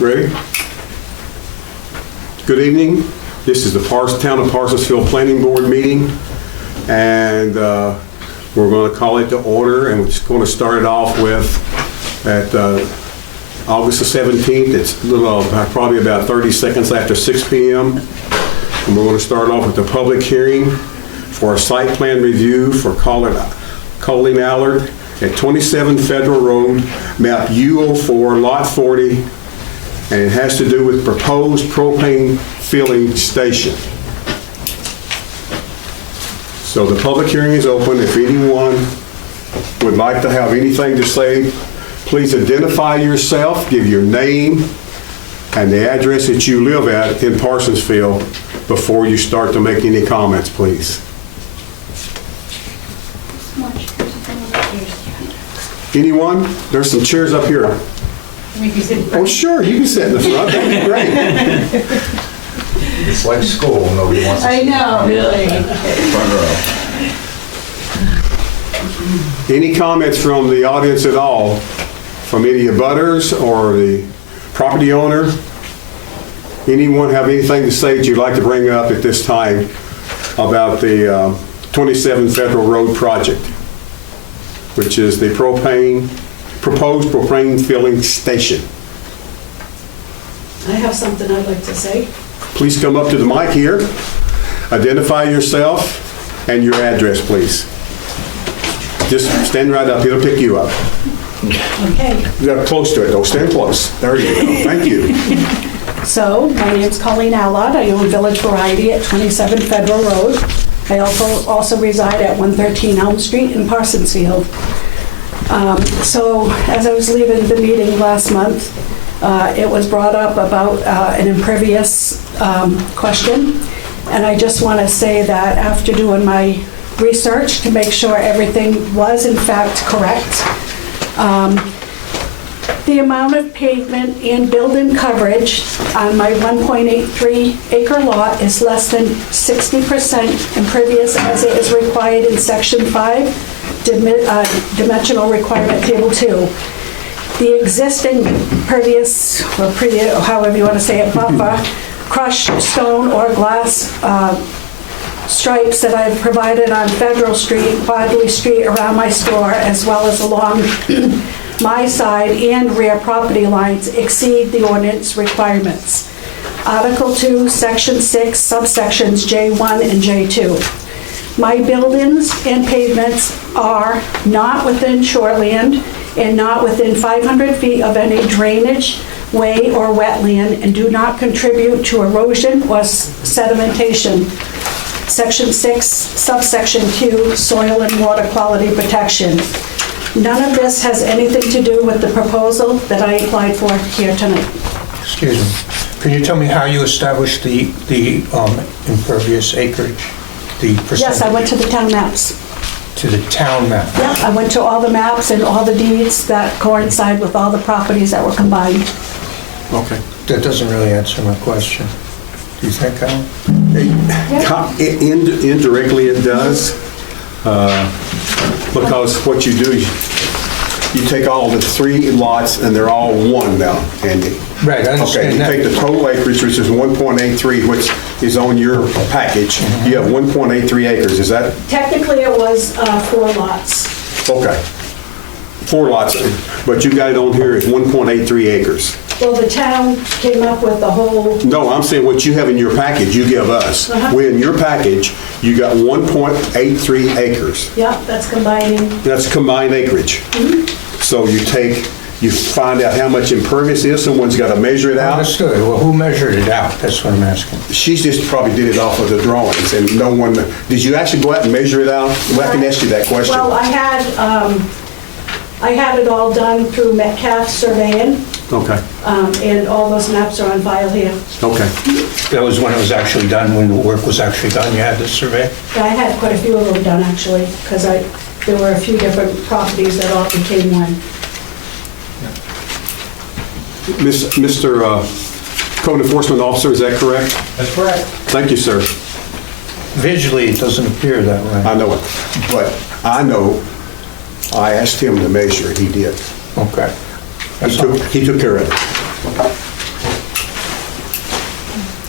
Ready? Good evening. This is the Town of Parsonsville Planning Board meeting, and we're going to call it to order, and we're just going to start it off with at August the 17th. It's a little, probably about 30 seconds after 6 p.m. And we're going to start off with the public hearing for a site plan review for Colleen Allard at 27 Federal Road, map U04, lot 40, and it has to do with proposed propane filling station. So the public hearing is open. If anyone would like to have anything to say, please identify yourself, give your name and the address that you live at in Parsonsville before you start to make any comments, please. Anyone? There's some chairs up here. Oh, sure, you can sit in the front. That'd be great. It's like school. Nobody wants to I know, really. front row. Any comments from the audience at all? From any abutters or the property owner? Anyone have anything to say that you'd like to bring up at this time about the 27 Federal Road project, which is the proposed propane filling station? I have something I'd like to say. Please come up to the mic here. Identify yourself and your address, please. Just stand right up. It'll pick you up. Okay. You're close to it, though. Stand close. There you go. Thank you. So, my name's Colleen Allard. I own Village Variety at 27 Federal Road. I also reside at 113 Elm Street in Parsonsfield. So, as I was leaving the meeting last month, it was brought up about an impervious question. And I just want to say that after doing my research to make sure everything was in fact correct, the amount of pavement and building coverage on my 1.83 acre lot is less than 60% impervious as it is required in Section 5, Dimensional Requirement Table 2. The existing pervious, or however you want to say it, buffer, crushed stone or glass stripes that I've provided on Federal Street, Bodley Street around my store, as well as along my side and rear property lines exceed the ordinance requirements. Article 2, Section 6, subsections J1 and J2. My buildings and pavements are not within shoreland and not within 500 feet of any drainage, way, or wetland, and do not contribute to erosion or sedimentation. Section 6, subsection 2, soil and water quality protection. None of this has anything to do with the proposal that I applied for here tonight. Excuse me. Can you tell me how you established the impervious acreage? The percentage? Yes, I went to the town maps. To the town map? Yep, I went to all the maps and all the deeds that coincide with all the properties that were combined. Okay. That doesn't really answer my question. Do you think, Alan? Indirectly it does, because what you do, you take all the 3 lots and they're all one now, Andy. Right, I understand that. Okay, you take the total acreage, which is 1.83, which is on your package. You have 1.83 acres, is that? Technically, it was 4 lots. Okay. 4 lots, but you got it on here as 1.83 acres. Well, the town came up with the whole, No, I'm saying what you have in your package, you give us. In your package, you got 1.83 acres. yep, that's combining. That's combined acreage. So you find out how much impervious is, someone's got to measure it out. Understood. Well, who measured it out? That's what I'm asking. She's just probably did it off of the drawings, and no one, did you actually go out and measure it out? Well, I can ask you that question. Well, I had it all done through Metcalf Surveying, Okay, and all those maps are on file here. okay. That was when it was actually done, when the work was actually done, you had this survey? I had quite a few of them done, actually, because there were a few different properties that all became one. Mr. Code Enforcement Officer, is that correct? That's correct. Thank you, sir. Visually, it doesn't appear that way. I know it, but I know I asked him to measure it, he did. Okay. He took care of it.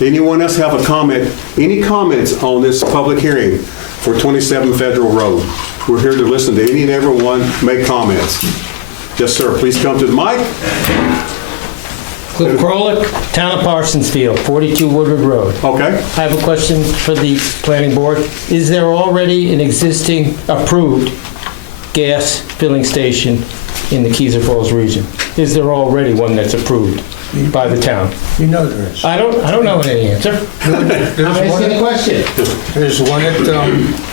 Anyone else have a comment? Any comments on this public hearing for 27 Federal Road? We're here to listen to any and everyone make comments. Yes, sir. Please come to the mic. Cliff Krolik, Town of Parsonsfield, 42 Woodward Road. Okay. I have a question for the planning board. Is there already an existing approved gas filling station in the Keys Falls region? Is there already one that's approved by the town? You know there is. I don't know any answer. I'm asking a question. There's one at,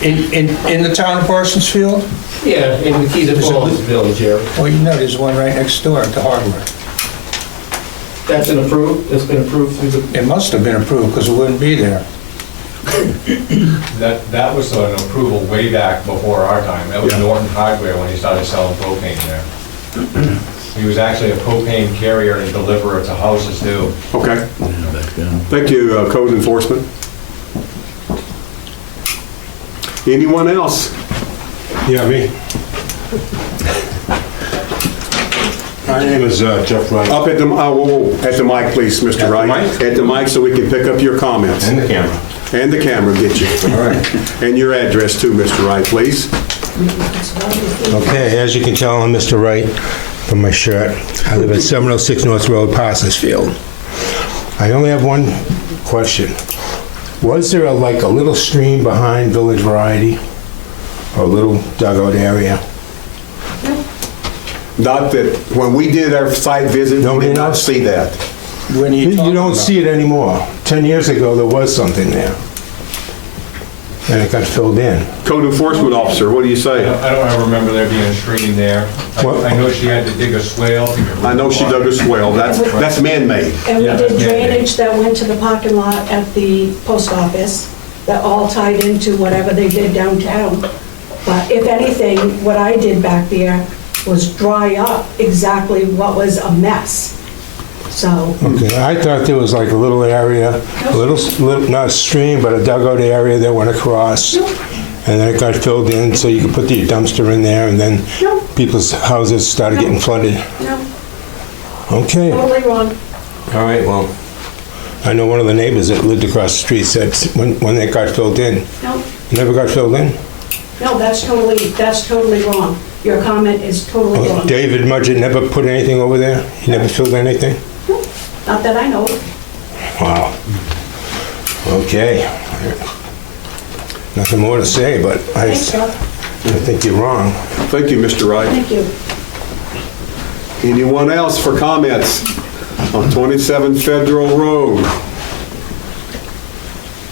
in the town of Parsonsfield? Yeah, in the Keys Falls village area. Well, you know, there's one right next door at the hardware. That's been approved through the... It must have been approved because it wouldn't be there. That was an approval way back before our time. That was Yeah. Norton Hardware when he started selling propane there. He was actually a propane carrier and deliverer to houses too. Okay. Thank you, Code Enforcement. Anyone else? Yeah, me. My name is Jeff Wright. Up at the, at the mic, please, Mr. the Wright. mic? At the mic so we can pick up your comments. And the camera. And the camera get you. All right. And your address too, Mr. Wright, please. Okay, as you can tell, I'm Mr. Wright from my shirt. I live at 706 North Road, Parsonsfield. I only have one question. Was there like a little stream behind Village Variety? Or a little dugout area? Not that, when we did our site visit, we Nobody did not knows? see that. When are you You talking don't about? see it anymore. 10 years ago, there was something there. And it got filled in. Code Enforcement Officer, what do you say? I don't ever remember there being a stream there. What? I know she had to dig a swale. I know she dug a swell. That's man-made. And we Yeah. did drainage that went to the parking lot at the post office, that all tied into whatever they did downtown. But if anything, what I did back there was dry up exactly what was a mess. So, Okay, I thought there was like a little area, a little, not a stream, but a dugout area that went across. And then it got filled in so you could put your dumpster in there and then no, people's houses started getting flooded. no, Okay, all totally wrong. right, well, I know one of the neighbors that lived across the street said when it got filled in, No, it never got filled in? no, that's totally wrong. Your comment is totally Oh, wrong. David Mudgett never put anything over there? He never filled anything? Not that I know of. Wow. Okay. Nothing more to say, but I Thanks, Chuck. think you're wrong. Thank you, Mr. Wright. Thank you. Anyone else for comments on 27 Federal Road?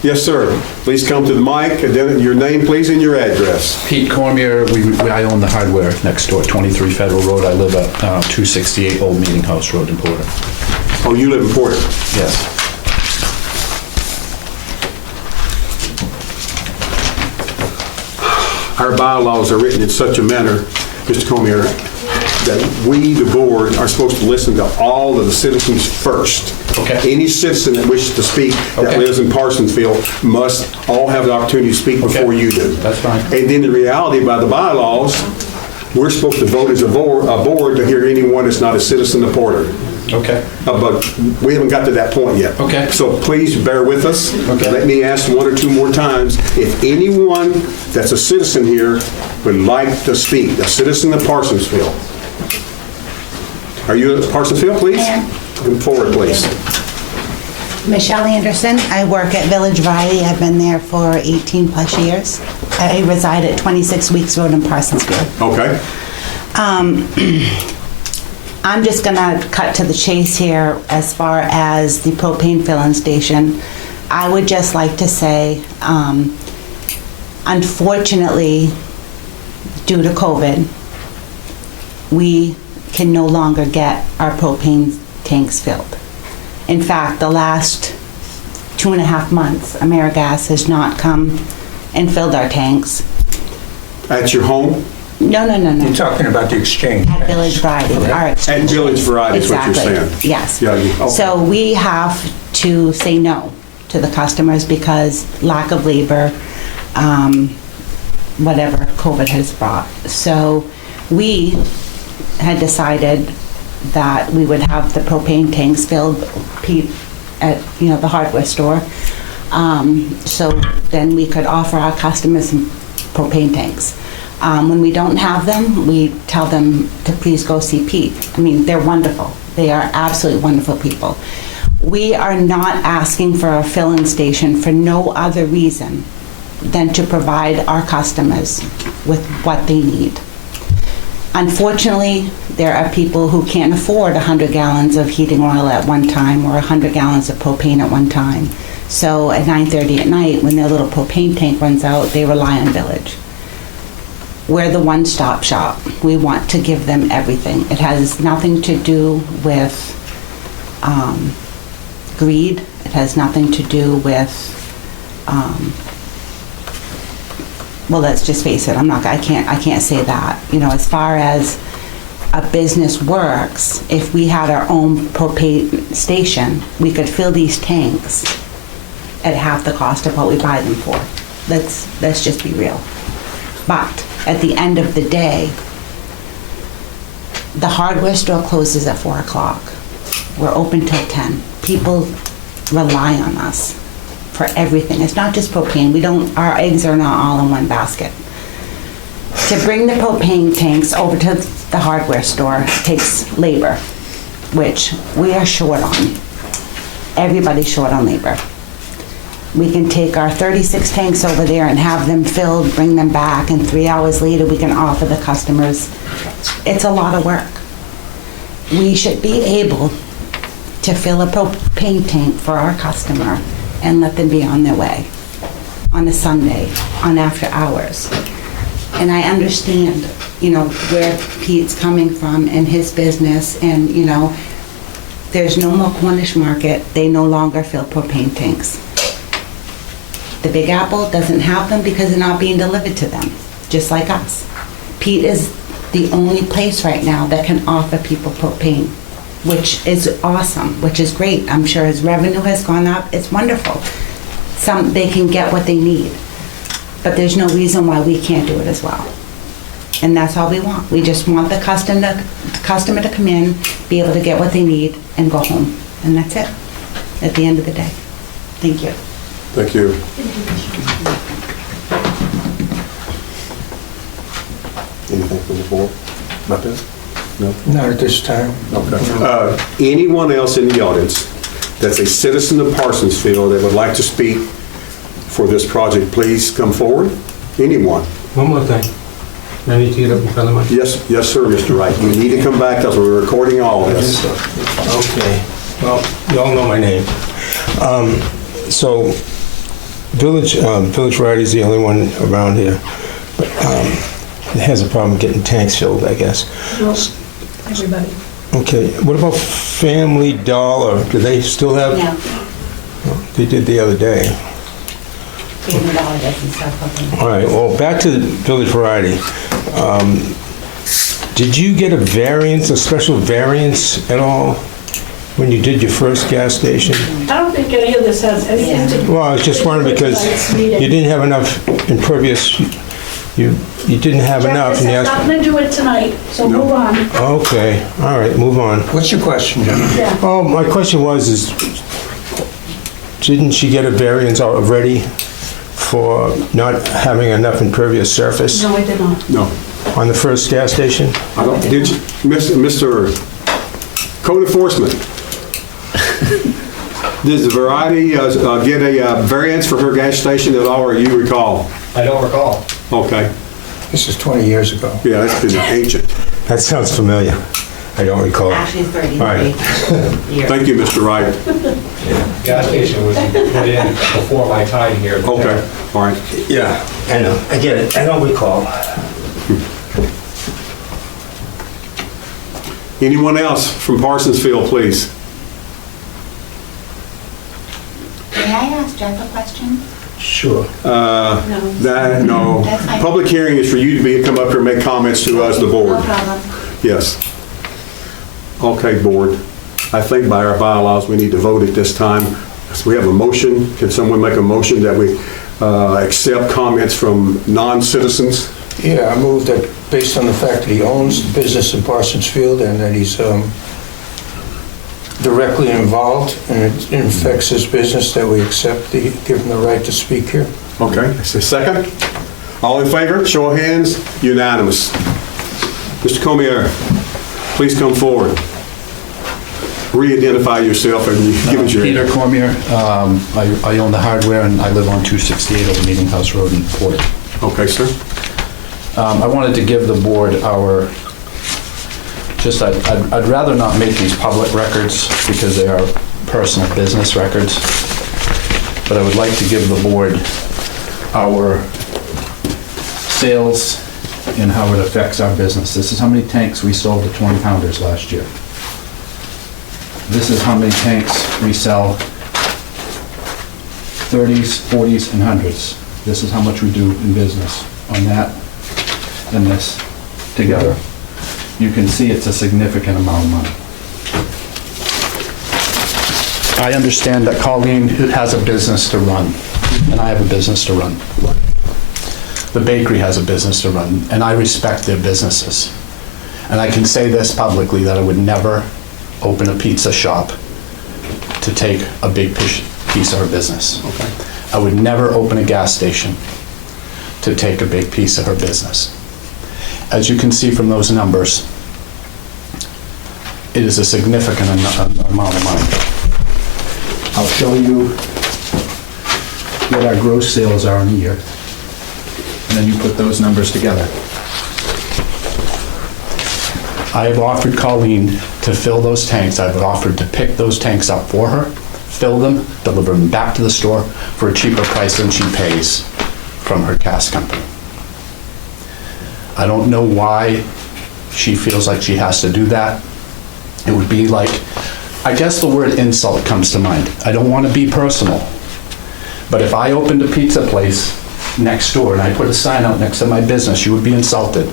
Yes, sir. Please come to the mic, and then your name, please, and your address. Pete Cormier, I own the hardware next door, 23 Federal Road. I live at 268 Old Meeting House Road in Porter. Oh, you live in Porter. Yes. Our bylaws are written in such a manner, Mr. Cormier, that we, the board, are supposed to listen to all of the citizens first. Okay. Any citizen that wishes to speak that Okay. lives in Parsonsfield must all have the opportunity to speak before you do. That's fine. And then in reality, by the bylaws, we're supposed to vote as a board to hear anyone that's not a citizen of Porter. Okay. But we haven't got to that point yet. Okay. So please bear with us. Okay. Let me ask one or two more times. If anyone that's a citizen here would like to speak, a citizen of Parsonsfield. Are you at Parsonsfield, please? Come forward, please. Michelle Anderson. I work at Village Variety. I've been there for 18 plus years. I reside at 26 Weeks Road in Parsonsfield. Okay. I'm just gonna cut to the chase here as far as the propane filling station. I would just like to say, unfortunately, due to COVID, we can no longer get our propane tanks filled. In fact, the last 2.5 months, AmeriGas has not come and filled our tanks. At your home? No. You're talking about the exchange. At Village Variety, our exchange. At Village Variety is what you're saying? Exactly, yes. Yeah, okay. So we have to say no to the customers because lack of labor, whatever COVID has brought. So we had decided that we would have the propane tanks filled. Pete at, you know, the hardware store. So then we could offer our customers some propane tanks. When we don't have them, we tell them to please go see Pete. I mean, they're wonderful. They are absolutely wonderful people. We are not asking for a filling station for no other reason than to provide our customers with what they need. Unfortunately, there are people who can't afford 100 gallons of heating oil at one time or 100 gallons of propane at one time. So at 9:30 at night, when their little propane tank runs out, they rely on Village. We're the one-stop shop. We want to give them everything. It has nothing to do with greed. It has nothing to do with, well, let's just face it. I can't say that. You know, as far as a business works, if we had our own propane station, we could fill these tanks at half the cost of what we buy them for. Let's just be real. But at the end of the day, the hardware store closes at 4 o'clock. We're open till 10. People rely on us for everything. It's not just propane. Our eggs are not all in one basket. To bring the propane tanks over to the hardware store takes labor, which we are short on. Everybody's short on labor. We can take our 36 tanks over there and have them filled, bring them back, and 3 hours later we can offer the customers. It's a lot of work. We should be able to fill a propane tank for our customer and let them be on their way on a Sunday, on after hours. And I understand, you know, where Pete's coming from and his business, and, you know, there's no more Cornish Market. They no longer fill propane tanks. The Big Apple doesn't have them because they're not being delivered to them, just like us. Pete is the only place right now that can offer people propane, which is awesome, which is great. I'm sure his revenue has gone up. It's wonderful. They can get what they need, but there's no reason why we can't do it as well. And that's all we want. We just want the customer to come in, be able to get what they need, and go home. And that's it, at the end of the day. Thank you. Thank you. Anything from the board about this? No? Not at this time. Okay. Anyone else in the audience that's a citizen of Parsonsville that would like to speak for this project, please come forward. Anyone? One more thing. I need to get up in front of my... Yes, sir, Mr. Wright. You need to come back because we're recording all this. Okay. Well, you all know my name. So, Village Variety is the only one around here. It has a problem getting tanks filled, I guess. No, everybody. Okay. What about Family Dollar? Do they still have? Yeah. They did the other day. All right, well, back to the Village Variety. Did you get a variance, a special variance at all when you did your first gas station? I don't think any of this has anything to do. Well, I was just wondering because you didn't have enough impervious, you didn't have enough. This and you has asked- nothing to do with tonight, so move on. Okay, all right, move on. What's your question, John? Yeah. Oh, my question was, didn't she get a variance already for not having enough impervious surface No, I did not. No. on the first gas station? I don't, did you, Mr. Code Enforcement? Does the Variety get a variance for her gas station at all, or you recall? I don't recall. Okay. This is 20 years ago. Yeah, that's been ancient. That sounds familiar. I don't recall. Actually, 33 All right. years. Thank you, Mr. Wright. Gas station was put in before my time here. Okay, all right. Yeah, I know. I get it. I don't recall. Anyone else from Parsonsville, please? May I ask Jeff a question? Sure. No. That's fine. Public hearing is for you to come up here and make comments to us, the No board. problem. Yes. Okay, board. I think by our bylaws, we need to vote at this time. So we have a motion. Can someone make a motion that we accept comments from non-citizens? Yeah, I move that based on the fact that he owns the business in Parsonsfield and that he's directly involved and it affects his business, that we accept give him the right to speak here. Okay, I say second. All in favor, show of hands, unanimous. Mr. Comier, please come forward. Re-identify yourself and give us your... Peter Cormier, I own the hardware and I live on 268 Old Meeting House Road in Porter. Okay, sir. I wanted to give the board our, I'd rather not make these public records because they are personal business records, but I would like to give the board our sales and how it affects our business. This is how many tanks we sold to 20-pounders last year. This is how many tanks we sell 30s, 40s, and 100s. This is how much we do in business on that and this together. You can see it's a significant amount of money. I understand that Colleen has a business to run, and I have a business to run. The bakery has a business to run, and I respect their businesses. And I can say this publicly, that I would never open a pizza shop to take a big piece of her business. Okay. I would never open a gas station to take a big piece of her business. As you can see from those numbers, it is a significant amount of money. I'll show you what our gross sales are in a year, and then you put those numbers together. I have offered Colleen to fill those tanks. I've offered to pick those tanks up for her, fill them, deliver them back to the store for a cheaper price than she pays from her gas company. I don't know why she feels like she has to do that. It would be like, I guess the word insult comes to mind. I don't want to be personal, but if I opened a pizza place next door and I put a sign out next to my business, you would be insulted.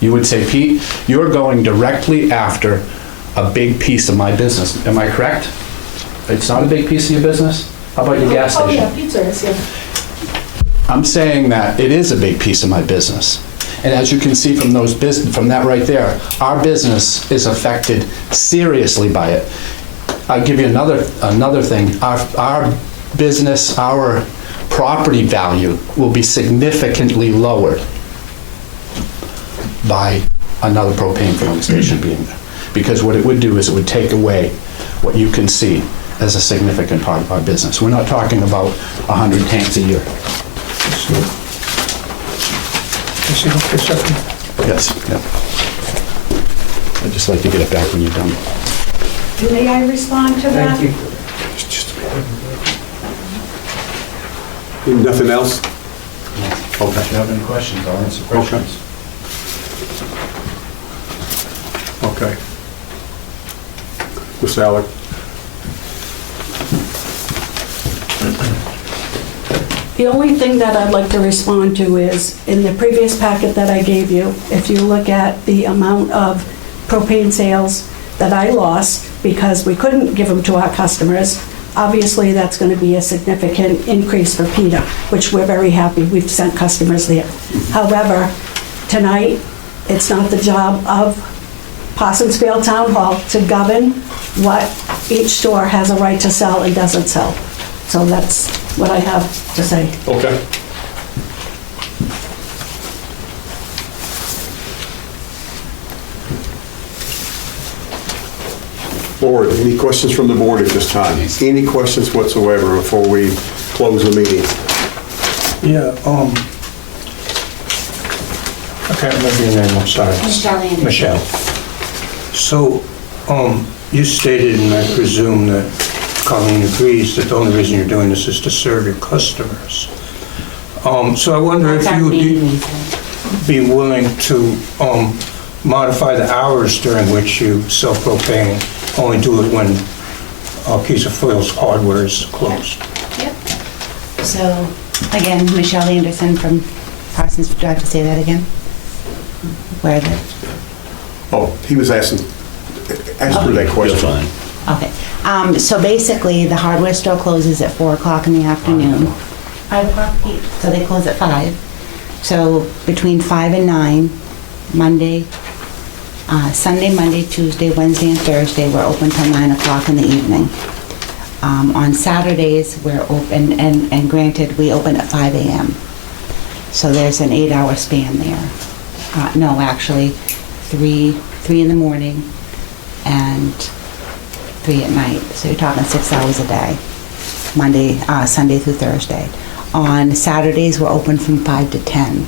You would say, Pete, you're going directly after a big piece of my business. Am I correct? It's not a big piece of your business? How about your gas station? Oh, yeah, pizza is, yeah. I'm saying that it is a big piece of my business. And as you can see from from that right there, our business is affected seriously by it. I'll give you another thing. Our business, our property value will be significantly lowered by another propane filling station being there. Because what it would do is it would take away what you can see as a significant part of our business. We're not talking about 100 tanks a year. Yes, yeah. I'd just like to get it back when you're done. May I respond to that? Thank you. Nothing else? Okay. If you have any questions, I'll answer questions. Okay. Mr. Allard? The only thing that I'd like to respond to is, in the previous packet that I gave you, if you look at the amount of propane sales that I lost because we couldn't give them to our customers, obviously that's going to be a significant increase for PETA, which we're very happy. We've sent customers there. However, tonight, it's not the job of Parsonsfield Town Hall to govern what each store has a right to sell and doesn't sell. So that's what I have to say. Okay. Board, any questions from the board at this time? Any questions whatsoever before we close the meeting? Yeah, I can't remember your name, I'm sorry. Michelle Anderson. Michelle. So, you stated, and I presume that Colleen agrees, that the only reason you're doing this is to serve your customers. So I wonder if That's our you main would reason. be willing to modify the hours during which you sell propane, only do it when Keyser Foils Hardware is closed. Yep. So, again, Michelle Anderson from Parsons, do I have to say that again? Where the, Oh, he was asking, answer that question. okay. So basically, the hardware store closes at 4 o'clock in the afternoon. 5 o'clock? So they close at 5. So between 5 and 9, Monday, Sunday, Monday, Tuesday, Wednesday, and Thursday, we're open till 9 o'clock in the evening. On Saturdays, we're open, and granted, we open at 5 a.m. So there's an 8-hour span there. No, actually, 3 in the morning and 3 at night. So you're talking 6 hours a day, Sunday through Thursday. On Saturdays, we're open from 5 to 10.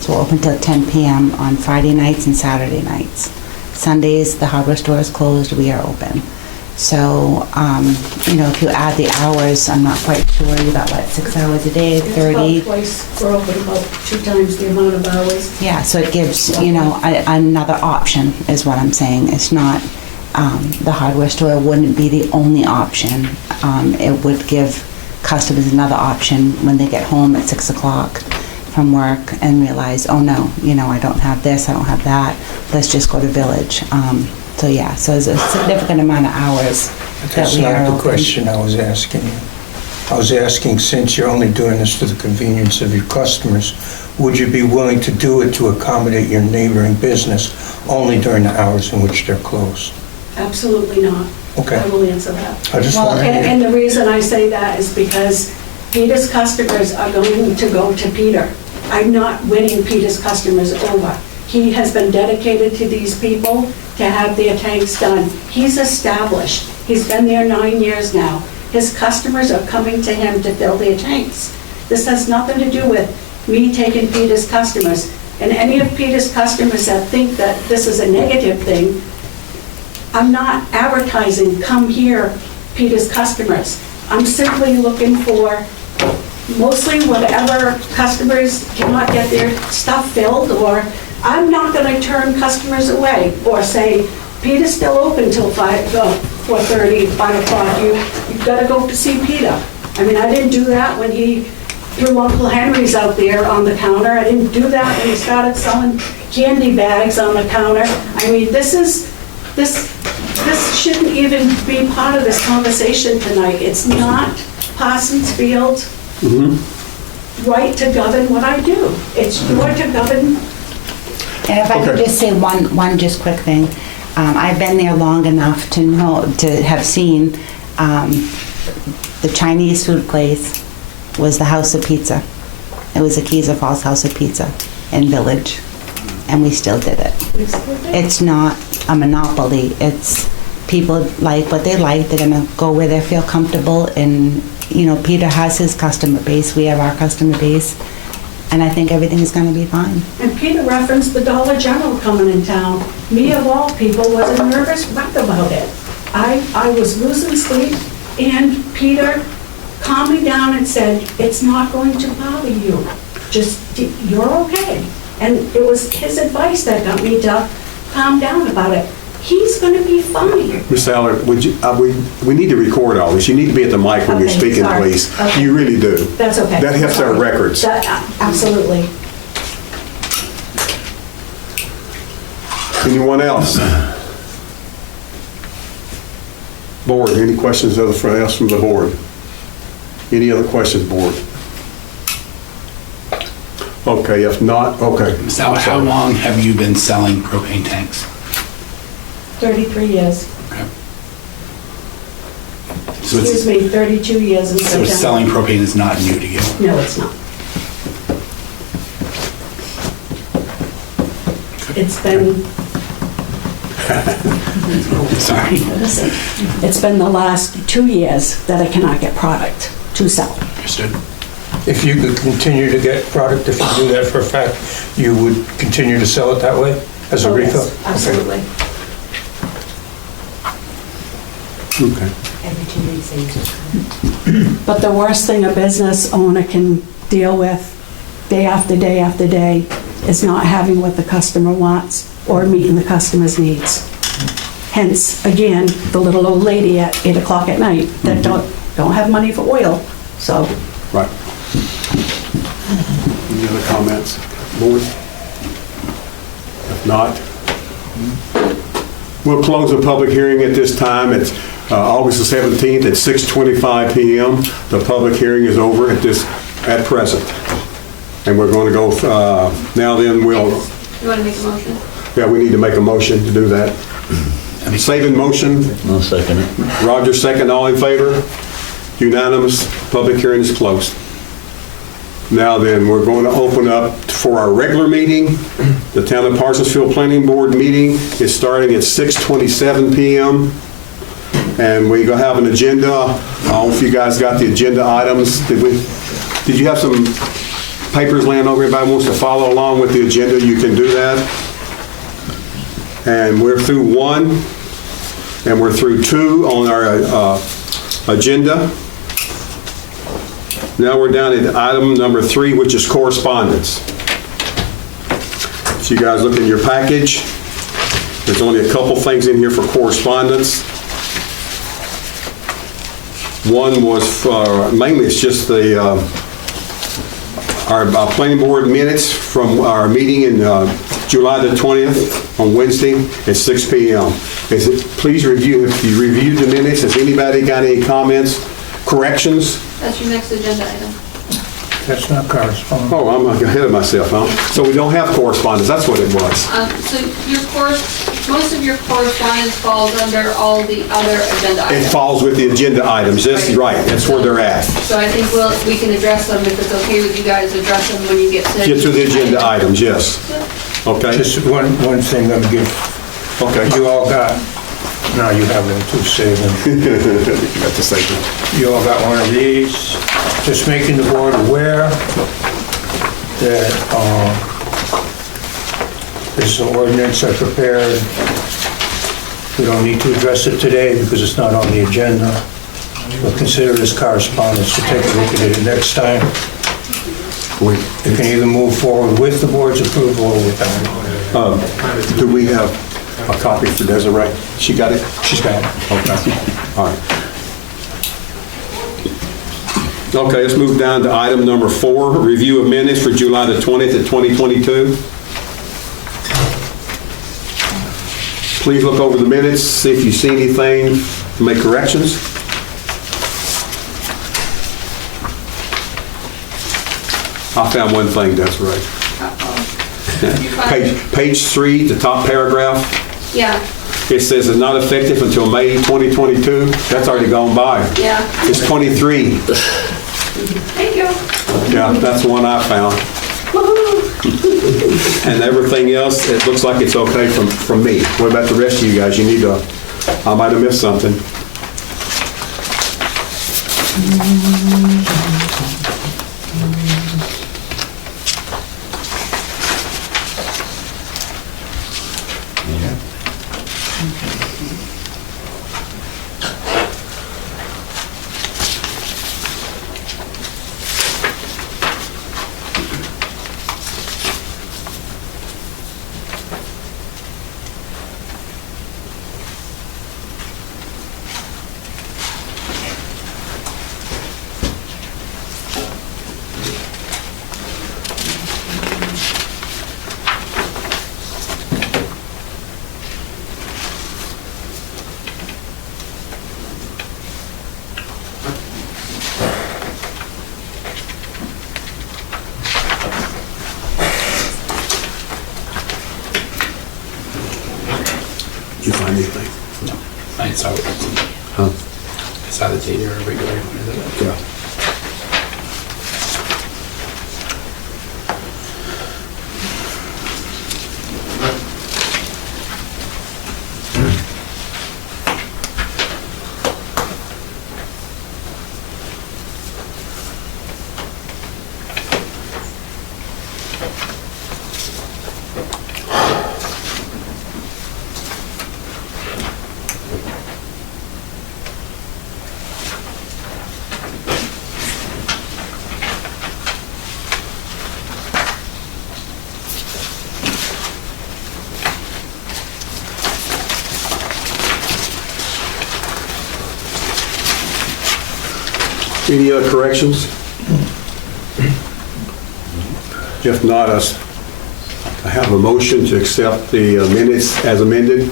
So we're open till 10 p.m. on Friday nights and Saturday nights. Sundays, the hardware store is closed, we are open. So, if you add the hours, I'm not quite sure, you got what, 6 hours a day, 30? It's about twice, we're open about 2 times the amount of hours. Yeah, so it gives, another option, is what I'm saying. It's not, the hardware store wouldn't be the only option. It would give customers another option when they get home at 6 o'clock from work and realize, oh no, I don't have this, I don't have that, let's just go to Village. So there's a significant amount of hours that That's we are not the open. question I was asking you. I was asking, since you're only doing this for the convenience of your customers, would you be willing to do it to accommodate your neighboring business only during the hours in which they're closed? Absolutely not. Okay. I will answer that. I just Well, wanted to... And the reason I say that is because Peter's customers are going to go to Peter. I'm not winning Peter's customers over. He has been dedicated to these people to have their tanks done. He's established. He's been there 9 years now. His customers are coming to him to fill their tanks. This has nothing to do with me taking Peter's customers. And any of Peter's customers that think that this is a negative thing, I'm not advertising, come here, Peter's customers. I'm simply looking for mostly whatever customers cannot get their stuff filled, or I'm not going to turn customers away or say, Peter's still open till 4:30, 5 o'clock. You've got to go see Peter. I mean, I didn't do that when he threw Uncle Henry's out there on the counter. I didn't do that when he started selling candy bags on the counter. I mean, this shouldn't even be part of this conversation tonight. It's not Parsons Field's right to govern what I do. It's your to govern. And if I could just say one just quick thing. I've been there long enough to know, to have seen the Chinese food place was the House of Pizza. It was the Keyser Falls House of Pizza in Village, and we still did it. It's not a monopoly. It's people like what they like. They're gonna go where they feel comfortable, and Peter has his customer base. We have our customer base. And I think everything is going to be fine. And Peter referenced the Dollar General coming in town. Me, of all people, was a nervous wreck about it. I was losing sleep, and Peter calmed me down and said, it's not going to bother you. Just, you're okay. And it was his advice that got me to calm down about it. He's going to be fine. Ms. Allard, would you, we need to record all this. You need to be at the mic when you're Okay, speaking, sorry. please. Okay. You really do. That's okay. That helps our Sorry. records. Absolutely. Anyone else? Board, any questions else from the board? Any other questions, board? Okay, if not, okay. So how long have you been selling propane tanks? 33 years. Okay. Excuse me, 32 years in So September. selling propane is not new to you? No, it's not. It's been, Sorry. it's been the last 2 years that I cannot get product to sell. Understood. If you could continue to get product, if you knew that for a fact, you would continue to sell it that way as a Oh, refill? yes, absolutely. Okay. Every 2 weeks. But the worst thing a business owner can deal with day after day after day is not having what the customer wants or meeting the customer's needs. Hence, again, the little old lady at 8 o'clock at night that don't have money for oil, so. Right. Any other comments, board? If not, we'll close the public hearing at this time. It's August the 17th at 6:25 p.m. The public hearing is over at present. And we're going to go, now then we'll, You want to make a motion? Yeah, we need to make a motion to do that. Saban motion, I'll second it. Roger second, all in favor? Unanimous, public hearing is closed. Now then, we're going to open up for our regular meeting. The Town of Parsonsville Planning Board meeting is starting at 6:27 PM. And we're going to have an agenda. I don't know if you guys got the agenda items. Did you have some papers laying over? Everybody wants to follow along with the agenda, you can do that. And we're through 1, and we're through 2 on our agenda. Now we're down to item number 3, which is correspondence. So you guys look in your package. There's only a couple things in here for correspondence. One was mainly it's just our planning board minutes from our meeting in July the 20th on Wednesday at 6 p.m. Please review, if you reviewed the minutes, has anybody got any comments, corrections? That's your next agenda item. That's not correspondence. Oh, I'm ahead of myself, huh? So we don't have correspondence, that's what it was. So most of your correspondence falls under all the other agenda It items. falls with the agenda items, that's right, that's where they're at. So I think we can address them, if it's okay with you guys, address them when you get to. Get to the agenda items, yes. Okay, Just one thing let me give, okay. you all got, no, you have them too, save them. Got the second. You all got one of these, just making the board aware that this is an ordinance I prepared. We don't need to address it today because it's not on the agenda. We'll consider this correspondence, we'll take a look at it next time. You can either move forward with the board's approval or without. Do we have a copy for Desiree? She got it? She's got it. Okay, all right. Okay, let's move down to item number 4, review of minutes for July the 20th of 2022. Please look over the minutes, see if you see anything to make corrections. I found one thing, Desiree. Page 3, the top paragraph. Yeah, It says it's not effective until May 2022. That's already gone by. yeah. It's 23. Thank you. Yeah, that's the one I found. And everything else, it looks like it's okay from me. What about the rest of you guys? You need to, I might have missed something. Did you find anything? No, I saw it. Huh? I saw the date or regular one, is it? Yeah. Any other corrections? If not, I have a motion to accept the minutes as amended.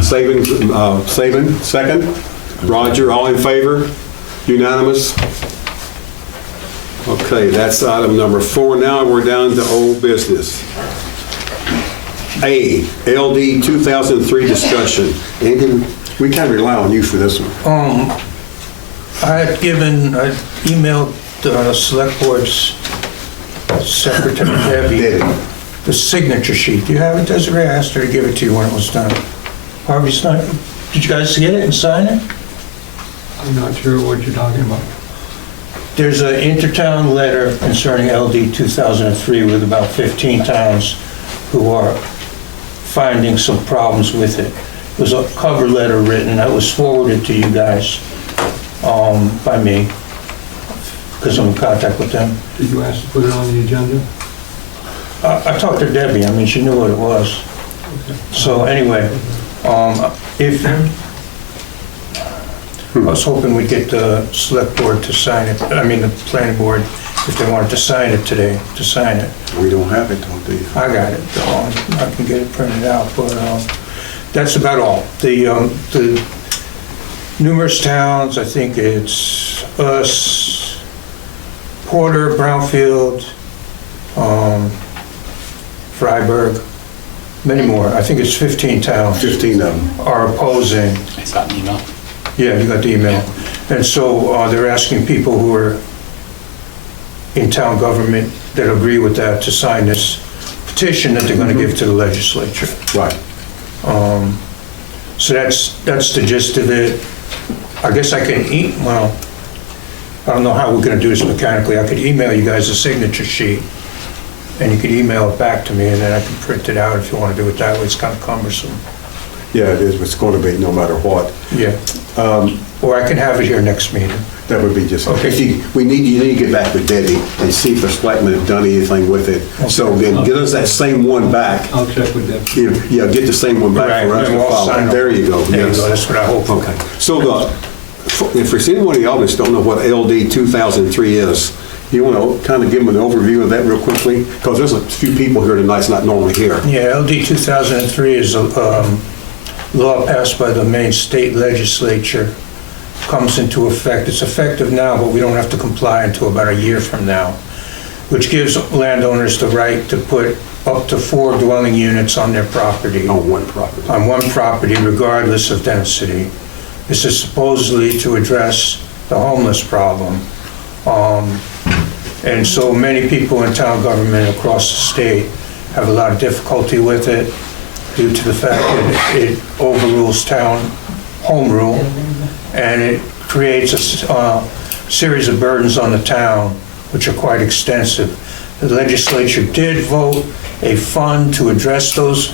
Saban, second. Roger, all in favor? Unanimous? Okay, that's item number 4. Now we're down to old business. A, LD 2003 discussion. Anything, we kind of rely on you for this one. I emailed the select board's secretary, Debbie, the signature sheet. Do you have it, Desiree? I asked her to give it to you when it was done. Harvey's not, did you guys get it and sign it? I'm not sure what you're talking about. There's an intertown letter concerning LD 2003 with about 15 towns who are finding some problems with it. There's a cover letter written that was forwarded to you guys by me, because I'm in contact with them. Did you ask to put it on the agenda? I talked to Debbie, I mean, she knew what it was. So anyway, if, I was hoping we'd get the select board to sign it, I mean, the planning board, if they wanted to sign it today, to sign it. We don't have it, don't we? I got it, I can get it printed out, but that's about all. The numerous towns, I think it's us, Porter, Brownfield, Freiburg, many more. I think it's 15 towns 15 of them. are opposing. I got an email. Yeah, you got the email. And so they're asking people who are in town government that agree with that to sign this petition that they're going to give to the legislature. Right. So that's the gist of it. I guess I can well, I don't know how we're going to do this mechanically. I could email you guys a signature sheet, and you could email it back to me, and then I can print it out if you want to do it that way. It's kind of cumbersome. Yeah, it is. It's going to be no matter what. Yeah. Or I can have it here next meeting. That would be just, Okay. you need to get back with Debbie and see if the selectmen have done anything with it. So then get us that same one back. I'll check with them. Yeah, get the same one back for us Right, to we'll follow. sign There you go. There you Yes. go, that's what I hope for. Okay. So if there's anyone in the audience don't know what LD 2003 is, you want to kind of give them an overview of that real quickly? Because there's a few people here tonight that's not normally here. Yeah, LD 2003 is a law passed by the Maine State Legislature. Comes into effect. It's effective now, but we don't have to comply until about a year from now, which gives landowners the right to put up to 4 dwelling units on their property. On one property. On one property, regardless of density. This is supposedly to address the homeless problem. And so many people in town government across the state have a lot of difficulty with it due to the fact that it overrules town home rule, and it creates a series of burdens on the town, which are quite extensive. The legislature did vote a fund to address those,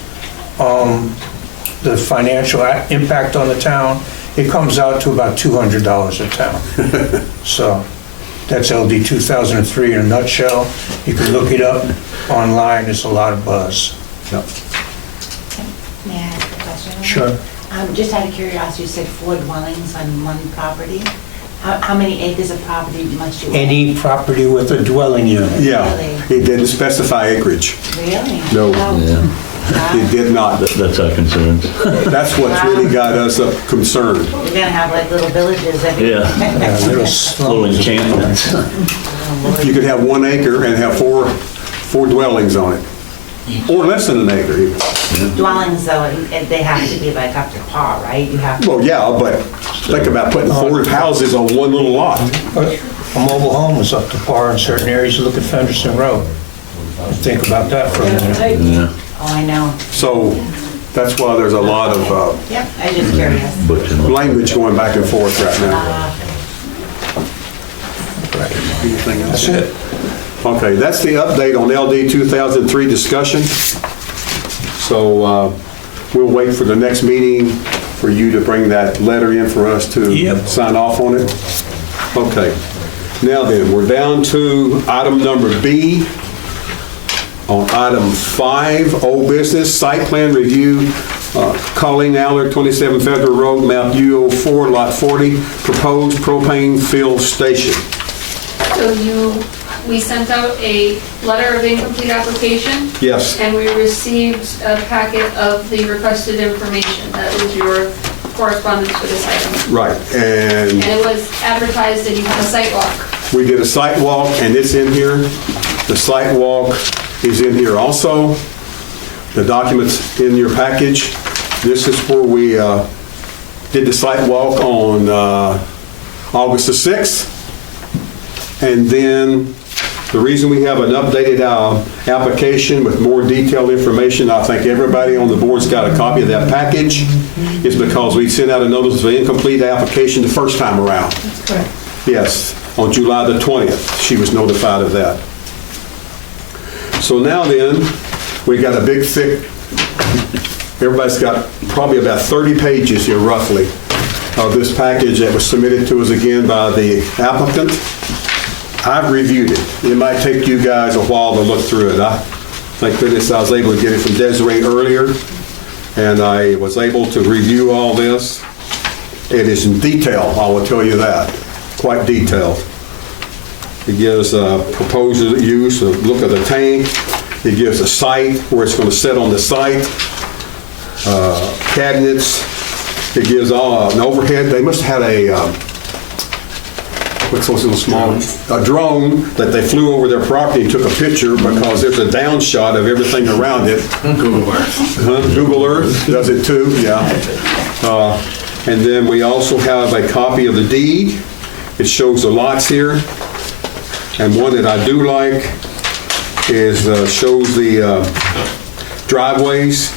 the financial impact on the town. It comes out to about $200 a town. So that's LD 2003 in a nutshell. You can look it up online, there's a lot of buzz. Yep. May I ask a question? Sure. Just out of curiosity, you said 4 dwellings on one property? How many acres of property must you own? Any property with a dwelling unit. Yeah, Really? it didn't specify acreage. Really? No. Oh. It did not. That's our concern. That's what's really got us concerned. We're gonna have like little villages everywhere. Yeah. Yeah, little Little slums. encampments. You could have 1 acre and have four dwellings on it, or less than an acre even. Dwellings though, they have to be like up to par, right? You have to. Well, yeah, but think about putting 4 houses on one little lot. A mobile home is up to par in certain areas. Look at Fenderson Road. Think about that for a minute. Yeah. Oh, I know. So that's why there's a lot of Yep, I was just curious. Butcher. language going back and forth right now. Anything else? That's it. Okay, that's the update on LD 2003 discussion. So we'll wait for the next meeting for you to bring that letter in for us to sign off on it. Okay, now then, we're down to item number B. On item 5, old business, site plan review, Colleen Allard, 27 Federal Road, map U04, lot 40, proposed propane fill station. So we sent out a letter of incomplete application. Yes. And we received a packet of the requested information. That was your correspondence for this item. Right, and And it was advertised that you had a site walk. we did a site walk, and it's in here. The site walk is in here also. the documents in your package. This is where we did the site walk on August the 6th. And then the reason we have an updated application with more detailed information, I think everybody on the board's got a copy of that package, is because we sent out a notice of incomplete application the first time around. That's correct. Yes, on July the 20th, she was notified of that. So now then, we got a big thick, everybody's got probably about 30 pages here roughly of this package that was submitted to us again by the applicant. I've reviewed it. It might take you guys a while to look through it. Thank goodness I was able to get it from Desiree earlier, and I was able to review all this. It is in detail, I will tell you that, quite detailed. It gives a proposed use, a look at the tank. It gives a site, where it's going to sit on the site, cabinets. It gives all an overhead. They must have had a, what's those little small, a drone that they flew over their property and took a picture, because there's a down shot of everything around it. Google Earth. Google Earth does it too, yeah. And then we also have a copy of the deed. It shows the lots here. And one that I do like is shows the driveways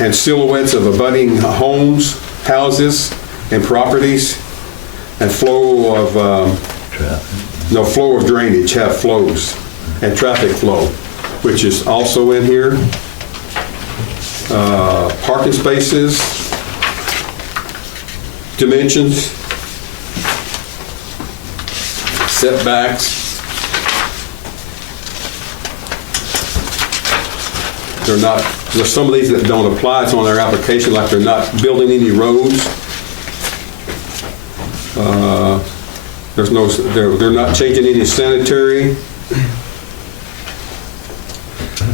and silhouettes of abutting homes, houses, and properties, and flow of flow of drainage, have flows, and traffic flow, which is also in here. Parking spaces, dimensions, setbacks. They're not, there's some of these that don't apply. It's on their application, like they're not building any roads. There's no, they're not changing any sanitary.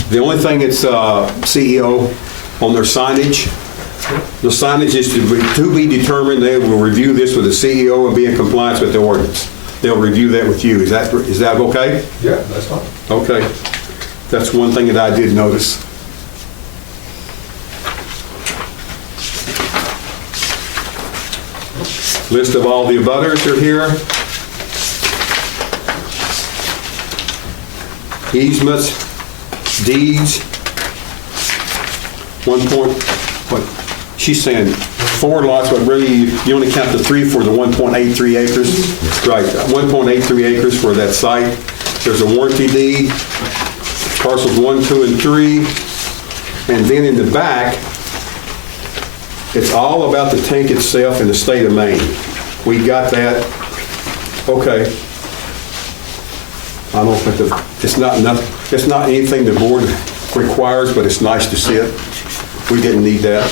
The only thing it's CEO on their signage. The signage is to be determined. They will review this with the CEO and be in compliance with the ordinance. They'll review that with you. Is that okay? Yeah, that's fine. Okay. That's one thing that I did notice. List of all the abutters are here. Easements, deeds. What she's saying, 4 lots, but really you only count the 3 for the 1.83 acres. Right, 1.83 acres for that site. There's a warranty deed, parcels 1, 2, and 3. And then in the back, it's all about the tank itself in the state of Maine. We got that. Okay. I don't think it's not anything the board requires, but it's nice to see it. We didn't need that.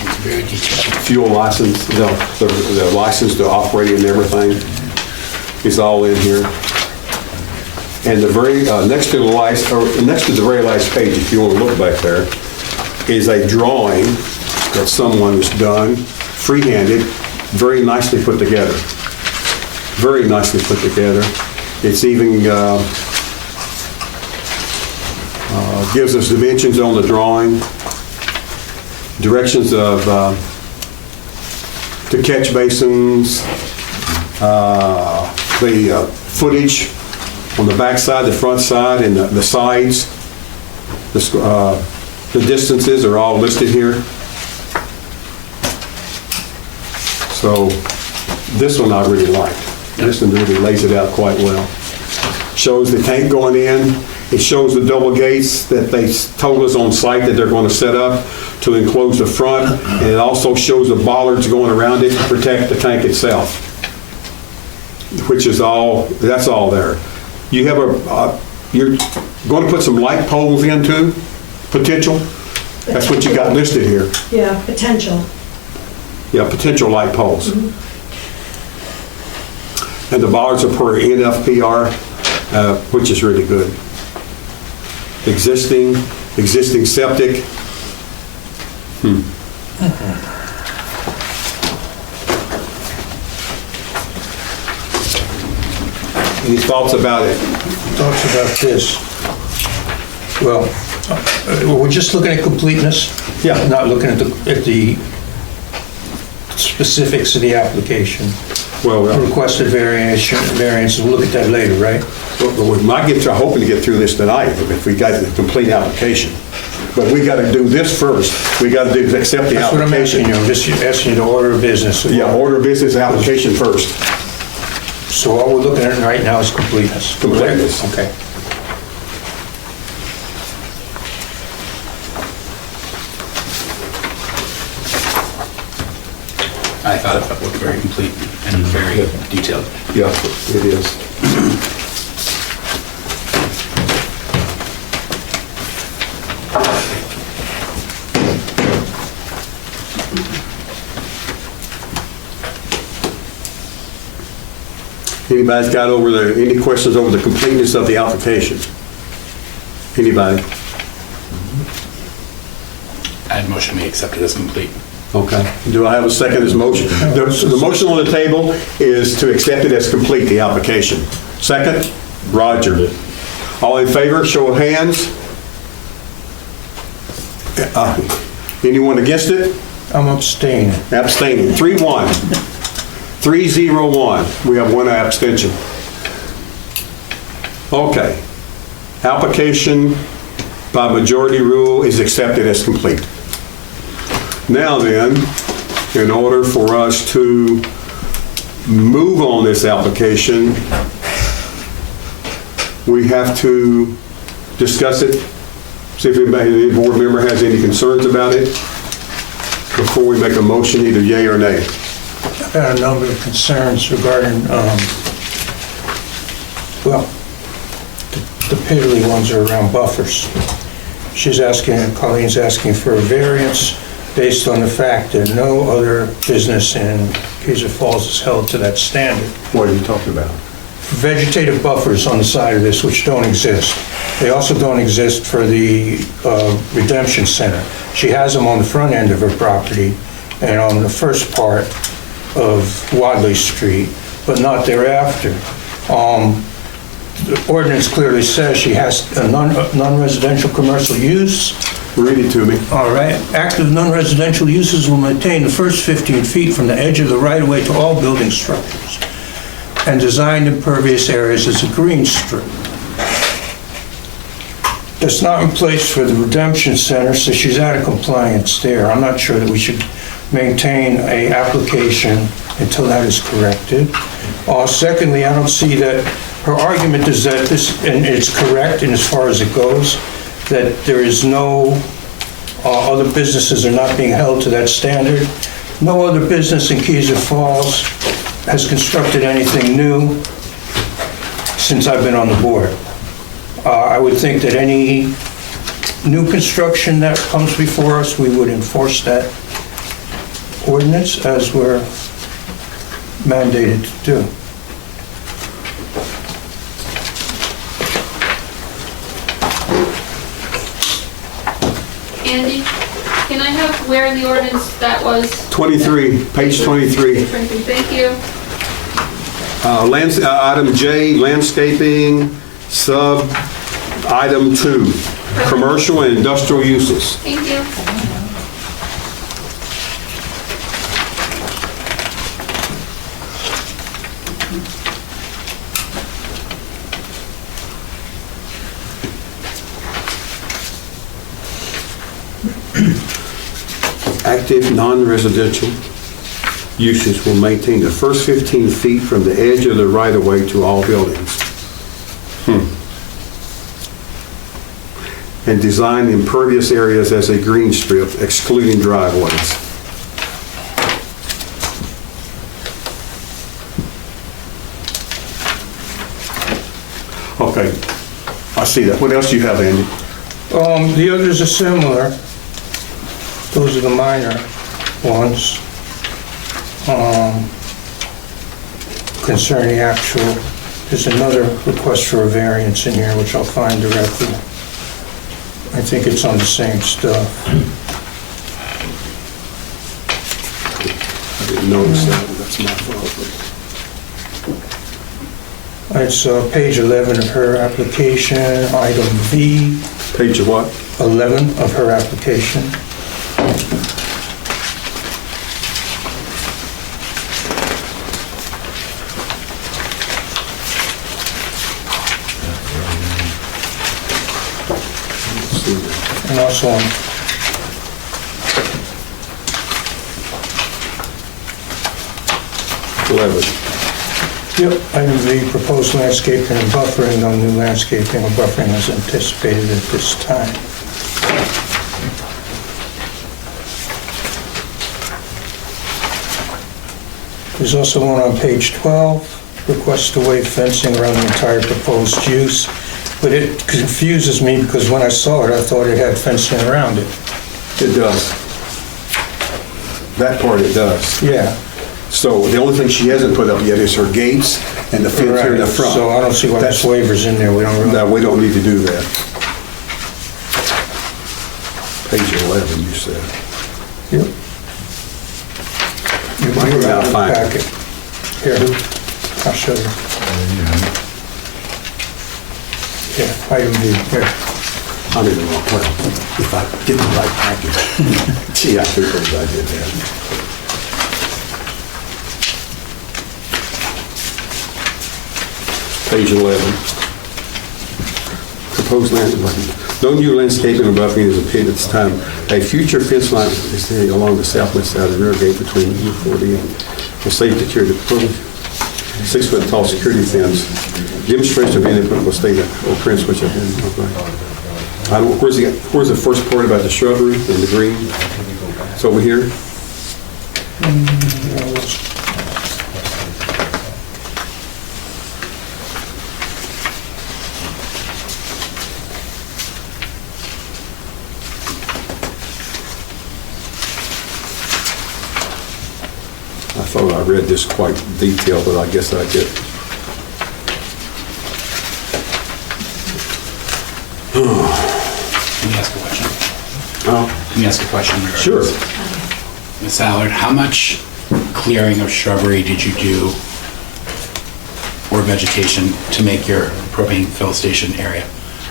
It's very detailed. Fuel license, the license to operate and everything is all in here. And the very next to the very last page, if you want to look back there, is a drawing that someone has done, freehanded, very nicely put together. Very nicely put together. It's even gives us dimensions on the drawing, directions of the catch basins, the footage on the back side, the front side, and the sides. The distances are all listed here. So this one I really liked. This one really lays it out quite well. Shows the tank going in. It shows the double gates that they told us on site that they're going to set up to enclose the front, and it also shows the bollards going around it to protect the tank itself, which is all, that's all there. You have you're going to put some light poles in too, potential? That's what you got listed here. Yeah, potential. Yeah, potential light poles. And the bollards are per NFPR, which is really good. Existing septic. Any thoughts about it? thoughts about this? Well, we're just looking at completeness? Yeah. Not looking at the specifics of the application. Well, Requested variances, we'll look at that later, right? we might hoping to get through this tonight if we got the complete application. But we got to do this first. We got to accept the That's what I'm asking application. you, I'm just asking you to order of business. Yeah, order of business application first. So all we're looking at right now is completeness. correct? Completeness. Okay. I thought it looked very complete and very detailed. Yeah, it is. Anybody's got any questions over the completeness of the application? Anybody? I'd motion we accept it as complete. Okay. Do I have a second as motion? The motion on the table is to accept it as complete, the application. Second? Roger. All in favor, show of hands. Anyone against it? I'm abstaining. Abstaining. 3-1. 3-0-1. We have one abstention. Okay. Application by majority rule is accepted as complete. Now then, in order for us to move on this application, we have to discuss it, see if any board member has any concerns about it before we make a motion, either yay or nay. I've had a number of concerns regarding, well, the piddly ones are around buffers. Colleen's asking for a variance based on the fact that no other business in Cayuga Falls is held to that standard. What are you talking about? Vegetative buffers on the side of this, which don't exist. They also don't exist for the Redemption Center. She has them on the front end of her property and on the first part of Wadley Street, but not thereafter. The ordinance clearly says she has a non-residential commercial use. Read it to me. All right. Active non-residential uses will maintain the first 15 feet from the edge of the right-of-way to all building structures, and designed impervious areas as a green strip. That's not in place for the Redemption Center, so she's out of compliance there. I'm not sure that we should maintain a application until that is corrected. Secondly, I don't see that, her argument is that this, and it's correct in as far as it goes, that there is no, other businesses are not being held to that standard. No other business in Cayuga Falls has constructed anything new since I've been on the board. I would think that any new construction that comes before us, we would enforce that ordinance as we're mandated to do. Andy, can I have where in the ordinance that was? 23, page 23. Thank you. Item J, landscaping, sub item 2, commercial and industrial uses. Thank you. Active non-residential uses will maintain the first 15 feet from the edge of the right-of-way to all buildings. And design impervious areas as a green strip, excluding driveways. Okay, I see that. What else do you have, Andy? The others are similar. Those are the minor ones. Concerning actual, there's another request for a variance in here, which I'll find directly. I think it's on the same stuff. I didn't notice that. That's my fault. It's page 11 of her application, item V, Page of what? 11 of her application. And also on 11. Yep, item V, proposed landscaping and buffering, no new landscaping or buffering is anticipated at this time. There's also one on page 12, request to waive fencing around the entire proposed use, but it confuses me because when I saw it, I thought it had fencing around it. It does. That part it does. Yeah. So the only thing she hasn't put up yet is her gates and the fence here in the front. So I don't see why this waiver's in there, we don't really... No, we don't need to do that. Page 11, you said. Yep. You Might be about fine. packet. Here, I'll show you. Yeah, item V, here. I'm in the wrong, well, if I get the right package. Gee, I suppose I did that. Page 11. Proposed no new landscaping or buffering is appeared at this time. A future fence line is there along the southwest side of the rear gate between E40 and the safety security. 6-foot tall security fence. Demonstration of any applicable state or prints which have been. Where's the first part about the shrubbery and the green? It's over here. I thought I read this quite detailed, but I guess I did. Let me ask a question. Let me ask a question. regarding Sure. this. Ms. Allard, how much clearing of shrubbery did you do or vegetation to make your propane fill station area?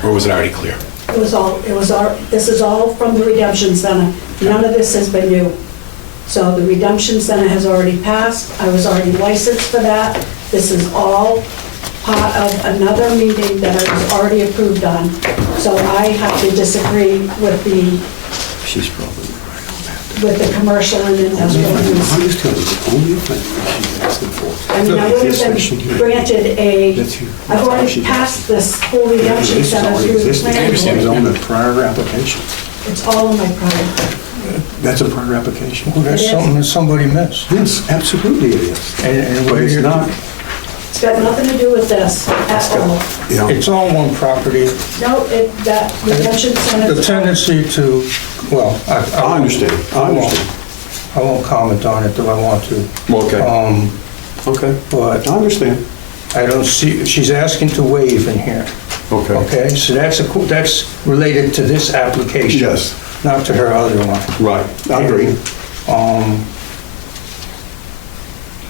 Or was it already clear? This is all from the Redemption Center. None of this has been new. So the Redemption Center has already passed. I was already licensed for that. This is all part of another meeting that I was already approved on. So I have to disagree with She's probably right on that. with the commercial and industrial use. I'm just telling you, the only thing she's asking for. I mean, I would have been granted I've already passed this whole Redemption This is Center already through the existing. planning It was board. on the prior application. It's all in my product. That's a prior application. Well, that's It is. something that somebody missed. Yes, absolutely it is. And But we're it's here- not, It's got nothing to do with this at all. you know, It's all one property. No, that Redemption Center. The tendency to, well, I understand, I understand. I won't comment on it, though I want to. Okay, okay, But I understand. I don't see, she's asking to waive in here. Okay. Okay, so that's related to this application. Yes. Not to her other one. Right, I agree.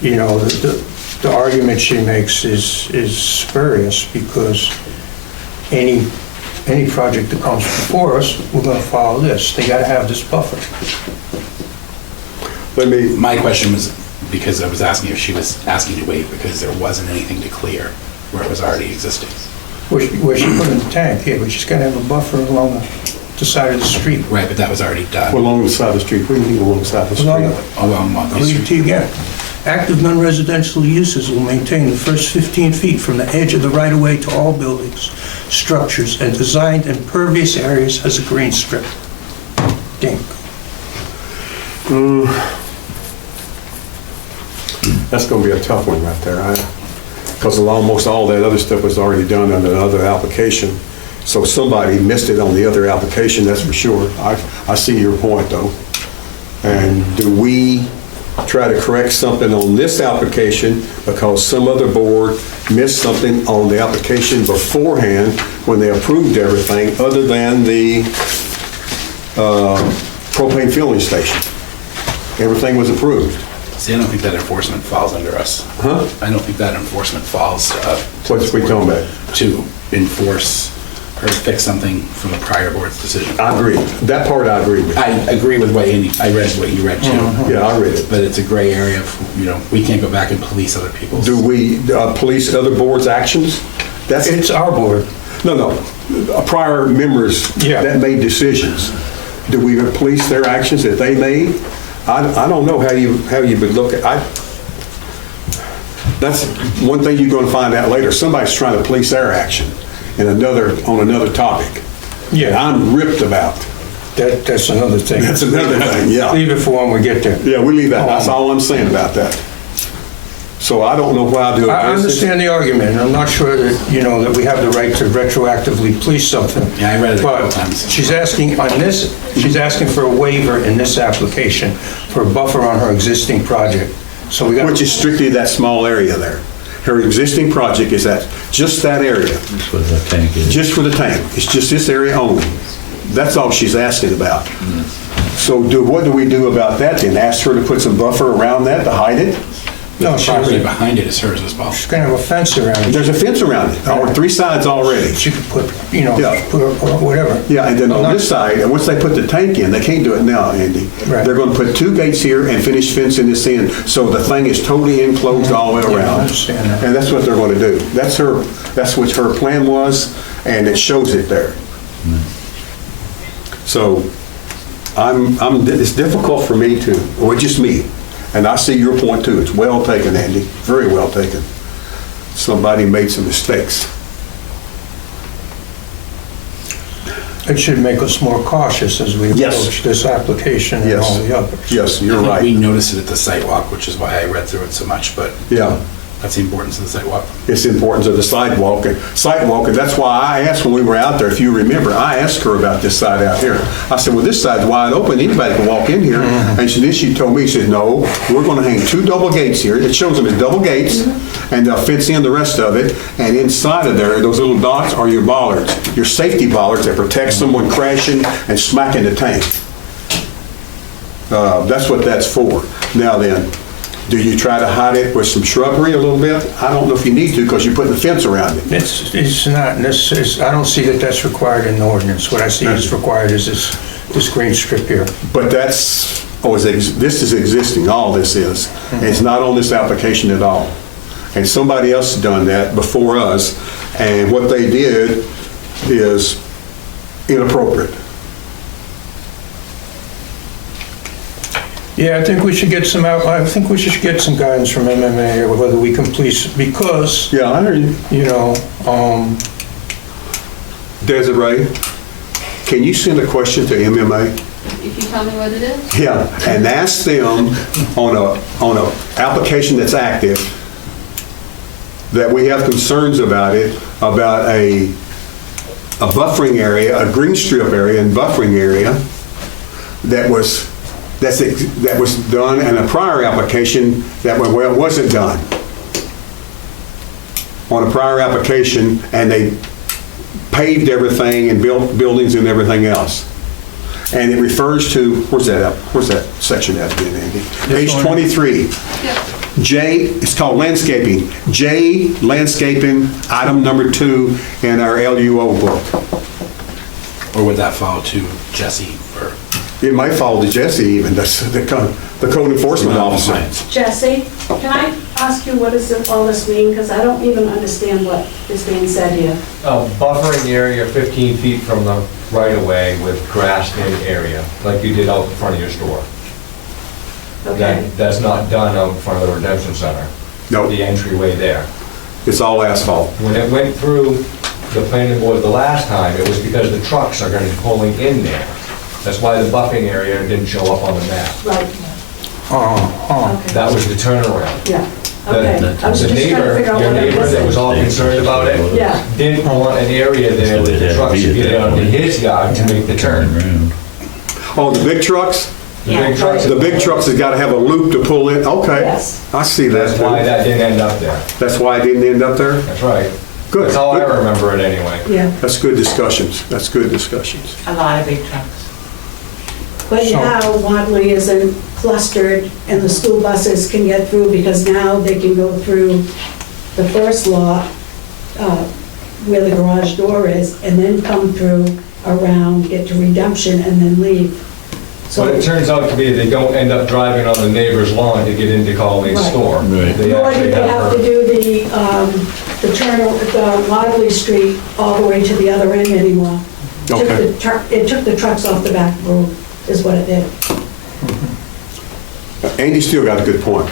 You know, the argument she makes is spurious because any project that comes before us, we're gonna follow this. They gotta have this buffer. Let me, My question was because I was asking if she was asking to wait because there wasn't anything to clear where it was already existing. Where she put in the tank, yeah, but she's gotta have a buffer along the side of the street. Right, but that was already done. along the side of the street, what do you mean along the side of the street? Along I'll Monmouth read it Street. to you again. Active non-residential uses will maintain the first 15 feet from the edge of the right-of-way to all buildings, structures, and designed impervious areas as a green strip. Dink. That's gonna be a tough one right there, because almost all that other stuff was already done on another application. So somebody missed it on the other application, that's for sure. I see your point, though. And do we try to correct something on this application because some other board missed something on the application beforehand when they approved everything, other than the propane filling station? Everything was approved. See, I don't think that enforcement falls under us. Huh? I don't think that enforcement falls to What's we talking about? to enforce or fix something from a prior board's decision. I agree. That part I agree with. I agree with what Andy, I read what you read too. Yeah, I read it. But it's a gray area, we can't go back and police other people's. Do we police other boards' actions? That's, It's our board. no, prior members Yeah. that made decisions. Do we police their actions that they made? I don't know how you would look at, that's one thing you're going to find out later. Somebody's trying to police their action on another topic. Yeah. I'm ripped about. That's another thing. That's another thing, yeah. Leave it for when we get there. Yeah, we leave that. That's all I'm saying about that. So I don't know why I do it. I understand the argument. I'm not sure that, that we have the right to retroactively police something. Yeah, I read it a couple But times. she's asking for a waiver in this application for a buffer on her existing project. So we got. Which is strictly that small area there. Her existing project is just that area. That's what the tank is. Just for the tank. It's just this area only. That's all she's asking about. So what do we do about that then? Ask her to put some buffer around that to hide it? No, The property behind it is hers as well. She's gonna have a fence around it. There's a fence around it, or 3 sides already. She could put, Yeah. put whatever. Yeah, and then on this side, and once they put the tank in, they can't do it now, Andy. Right. They're gonna put 2 gates here and finish fencing this in, so the thing is totally enclosed all the way Yeah, I around. understand that. And that's what they're gonna do. That's what her plan was, and it shows it there. So, it's difficult for me to, or just me, and I see your point too. It's well taken, Andy, very well taken. Somebody made some mistakes. It should make us more cautious as we Yes. approach this application and all the others. Yes, you're I think we right. noticed it at the site walk, which is why I read through it so much, but Yeah. that's the importance of the site walk. It's the importance of the sidewalk. And that's why I asked when we were out there, if you remember, I asked her about this side out here. I said, well, this side's wide open, anybody can walk in here. And then she told me, she said, no, we're gonna hang 2 double gates here. It shows them as double gates, and they'll fence in the rest of it. And inside of there, those little dots are your bollards, your safety bollards that protect someone crashing and smacking the tank. That's what that's for. Now then, do you try to hide it with some shrubbery a little bit? I don't know if you need to, because you're putting a fence around it. It's not necessary, I don't see that that's required in the ordinance. What I see is required is this green strip here. But this is existing, all this is. It's not on this application at all. And somebody else has done that before us, and what they did is inappropriate. Yeah, I think we should get some guidance from MMA or whether we can police, because, Yeah, I heard you. Desiree, can you send a question to MMA? If you tell me what it is? Yeah, and ask them on a application that's active, that we have concerns about it, about a buffering area, a green strip area and buffering area that was done in a prior application that wasn't done. On a prior application, and they paved everything and built buildings and everything else. And it refers to, where's that section at again, Andy? Page 23. Yep. J, it's called landscaping. J, landscaping, item number 2 in our LUO book. Or would that fall to Jesse or? It might fall to Jesse even, that's the code enforcement officer. Jesse, can I ask you what does all this mean? Because I don't even understand what is being said here. A buffering area 15 feet from the right-of-way with grassed-in area, like you did out in front of your store. Okay. That's not done out in front of the Redemption Center. No, The entryway there. it's all asphalt. When it went through the planning board the last time, it was because the trucks are going to be pulling in there. That's why the buffing area didn't show up on the map. Right, okay, That was the turnaround. yeah, okay. I was The just trying to neighbor, figure out your what it neighbor that was was. all concerned about it, Yeah, didn't want an area there that the trucks could get out in his yard to make the turn. Around. Oh, the big trucks? The big trucks. The big trucks has got to have a loop to pull in, okay. Yes. I see that. That's why too. that didn't end up there. That's why it didn't end up there? That's right. Good. That's how I Good. remember it anyway. yeah. That's good discussions. That's good discussions. A lot of big trucks. But So- now Wadley isn't clustered and the school buses can get through because now they can go through the first lot where the garage door is and then come through around, get to Redemption and then leave. So But it turns out to be they don't end up driving on the neighbor's lawn to get into Colleen's Right. store. Right. They nor actually did they have her- to do the turn, the Wadley Street all the way to the other end anymore. Okay. It took the trucks off the back road, is what it did. Andy still got a good point.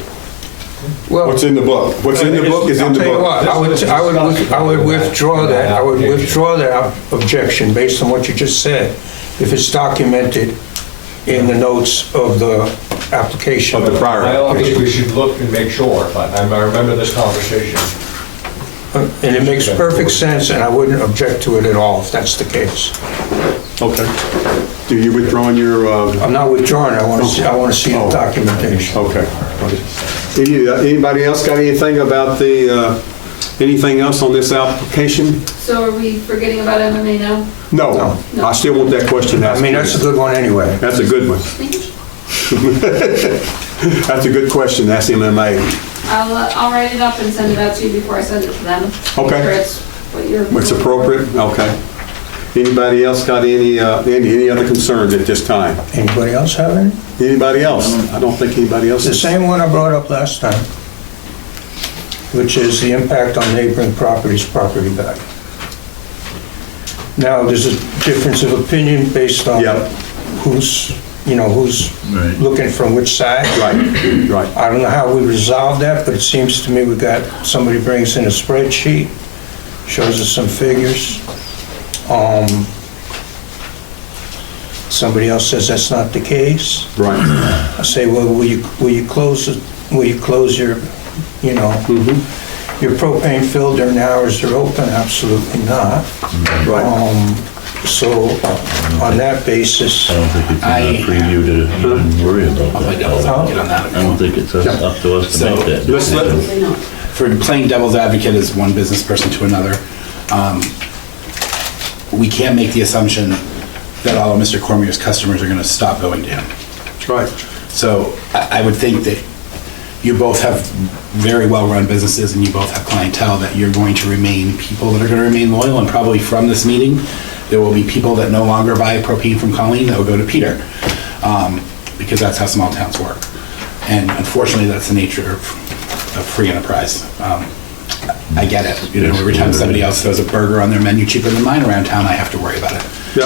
Well, What's in the book? What's in the book is in I'll the tell you book. what, I would withdraw that, I would withdraw that objection based on what you just said, if it's documented in the notes of the application. Of the prior I don't think application. we should look and make sure, but I remember this conversation. And it makes perfect sense, and I wouldn't object to it at all if that's the case. Okay. Do you withdrawing your, I'm not withdrawing, I want to see the Oh. documentation. okay. Anybody else got anything about the, anything else on this application? So are we forgetting about MMA now? No, I still want that question asked. I mean, that's a good one anyway. That's a good one. That's a good question, that's MMA. I'll write it up and send it out to you before I send it to them. Okay. Make sure it's what you're. It's appropriate, okay. Anybody else got any other concerns at this time? Anybody else have any? Anybody else? I don't think anybody else The is. same one I brought up last time, which is the impact on neighboring properties' property value. Now, there's a difference of opinion based on Yeah. who's Right. looking from which side. Right, right. I don't know how we resolve that, but it seems to me we got, somebody brings in a spreadsheet, shows us some figures. Somebody else says that's not the case. Right. I say, well, will you close your, your propane fill during the hours they're open? Absolutely not. Right. So on that basis, I don't think it's I- enough for you to even worry about I'll play devil's that. advocate on that. I don't think it's up to us to So, make that let's let- decision. For playing devil's advocate as one business person to another, we can't make the assumption that all of Mr. Cormier's customers are going to stop going to him. That's right. So I would think that you both have very well-run businesses and you both have clientele that you're going to remain people that are going to remain loyal, and probably from this meeting, there will be people that no longer buy propane from Colleen that will go to Peter, because that's how small towns work. And unfortunately, that's the nature of free enterprise. I get it. Every time somebody else throws a burger on their menu cheaper than mine around town, I have to worry about it. Yeah.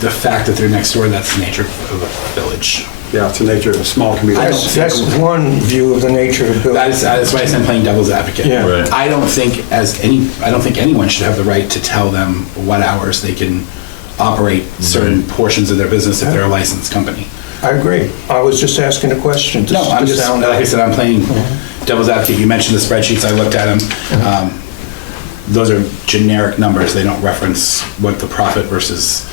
The fact that they're next door, that's the nature of a village. Yeah, it's the nature of a small community. that's one view of the nature of building. That's why I said playing devil's advocate. Yeah. Right. I don't think anyone should have the right to tell them what hours they can operate certain portions of their business if they're a licensed company. I agree. I was just asking a question to No, I'm just, sound like I out. said, I'm playing devil's advocate. You mentioned the spreadsheets, I looked at them. Those are generic numbers. They don't reference what the profit versus,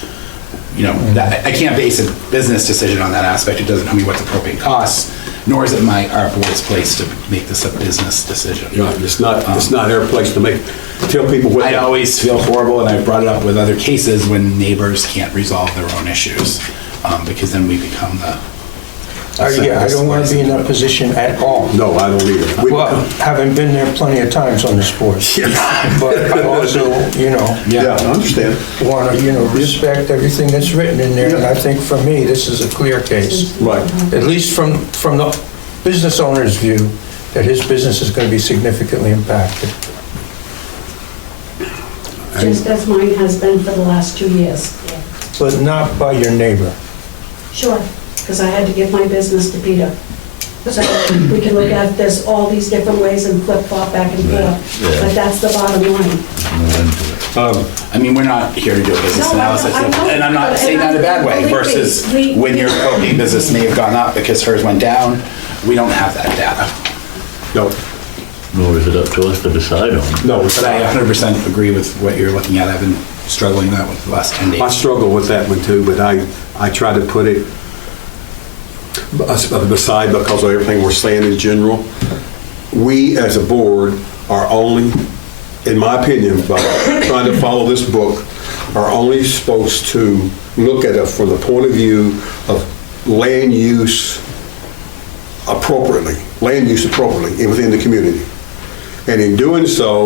I can't base a business decision on that aspect. It doesn't tell me what the propane costs, nor is it our board's place to make this a business decision. Yeah, it's not our place to tell people what. I always feel horrible, and I've brought it up with other cases when neighbors can't resolve their own issues, because then we become the. Yeah, I don't want to be in that position at all. No, I don't either. Well, having been there plenty of times on this board. But I also, Yeah, I understand. want to, respect everything that's written in there. And I think for me, this is a clear case. Right. At least from the business owner's view, that his business is going to be significantly impacted. Just as mine has been for the last 2 years. But not by your neighbor. Sure, because I had to give my business to Peter. So we can look at this all these different ways and flip-flop back and forth. Yeah. But that's the bottom line. I mean, we're not here to do a business No, analysis, I know. and I'm not saying that in a bad way, Believe me, versus we- when your propane business may have gone up because hers went down. We don't have that data. No, Nor is it up to us to decide on. no. But I 100% agree with what you're looking at. I've been struggling with that with the last 10 days. I struggle with that one too, but I try to put it beside because of everything we're saying in general. We as a board are only, in my opinion, by trying to follow this book, are only supposed to look at it from the point of view of land use appropriately within the community. And in doing so,